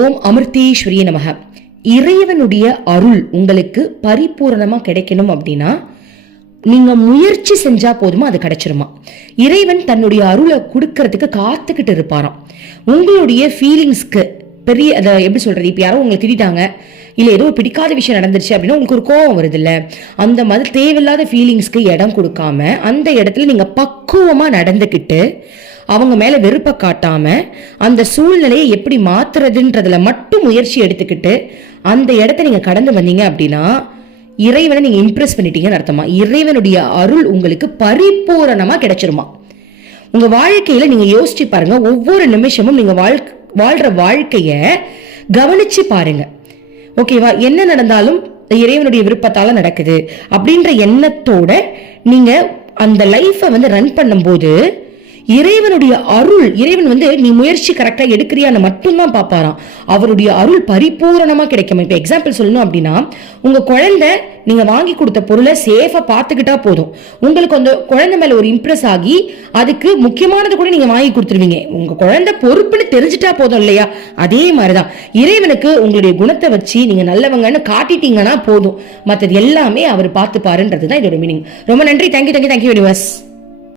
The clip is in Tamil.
ஓம் அமிர்தேஸ்வரிய நமக. இறைவனுடைய அருள் உங்களுக்கு பரிபூரணமாக கிடைக்கணும் அப்படின்னா நீங்க முயற்சி செஞ்சா போதுமா அது கிடைச்சிருமா? இறைவன் தன்னுடைய அருளை கொடுக்கறதுக்கு காத்துக்கிட்டு இருப்பாராம். உங்களுடைய ஃபீலிங்ஸ்க்கு பெரிய அதை எப்படி சொல்றது இப்போ யாரோ உங்களை திட்டாங்க இல்லை ஏதோ பிடிக்காத விஷயம் நடந்துருச்சு அப்படின்னா உங்களுக்கு ஒரு கோவம் வருது இல்லை அந்த மாதிரி தேவையில்லாத ஃபீலிங்ஸ்க்கு இடம் கொடுக்காம அந்த இடத்துல நீங்கள் பக்குவமாக நடந்துக்கிட்டு அவங்க மேல வெறுப்பை காட்டாம அந்த சூழ்நிலையை எப்படி மாத்துறதுன்றதுல மட்டும் முயற்சி எடுத்துக்கிட்டு அந்த இடத்த நீங்க கடந்து வந்தீங்க அப்படின்னா இறைவனை நீங்க இம்ப்ரெஸ் பண்ணிட்டீங்கன்னு அர்த்தமா? இறைவனுடைய அருள் உங்களுக்கு பரிபூரணமா கிடைச்சிருமா? உங்க வாழ்க்கையில நீங்க யோசிச்சு பாருங்க ஒவ்வொரு நிமிஷமும் நீங்க வாழ் வாழ்ற வாழ்க்கைய கவனிச்சு பாருங்க. ஓகேவா என்ன நடந்தாலும் இறைவனுடைய விருப்பத்தால நடக்குது அப்படின்ற எண்ணத்தோட நீங்க அந்த லைஃப்பை வந்து ரன் பண்ணும்போது இறைவனுடைய அருள் இறைவன் வந்து நீ முயற்சி கரெக்டாக எடுக்கிறியான்னு மட்டும்தான் பார்ப்பாராம். அவருடைய அருள் பரிபூரணமா கிடைக்கும்? இப்போ எக்ஸாம்பிள் சொல்லணும் அப்படின்னா உங்க குழந்தை நீங்க வாங்கி கொடுத்த பொருளை சேஃபாக பார்த்துக்கிட்டா போதும். உங்களுக்கு அந்த குழந்தை மேல ஒரு இம்ப்ரெஸ் ஆகி அதுக்கு முக்கியமானது கூட நீங்க வாங்கி கொடுத்துருவீங்க. உங்க குழந்தை பொறுப்புன்னு தெரிஞ்சிட்டா போதும் இல்லையா? அதே மாதிரிதான். இறைவனுக்கு உங்களுடைய குணத்தை வச்சு நீங்க நல்லவங்கன்னு காட்டிட்டீங்கன்னா போதும். மற்றது எல்லாமே அவர் பார்த்துப்பாருன்றது தான் இதோட மீனிங் ரொம்ப நன்றி. Thank you thank you thank you very much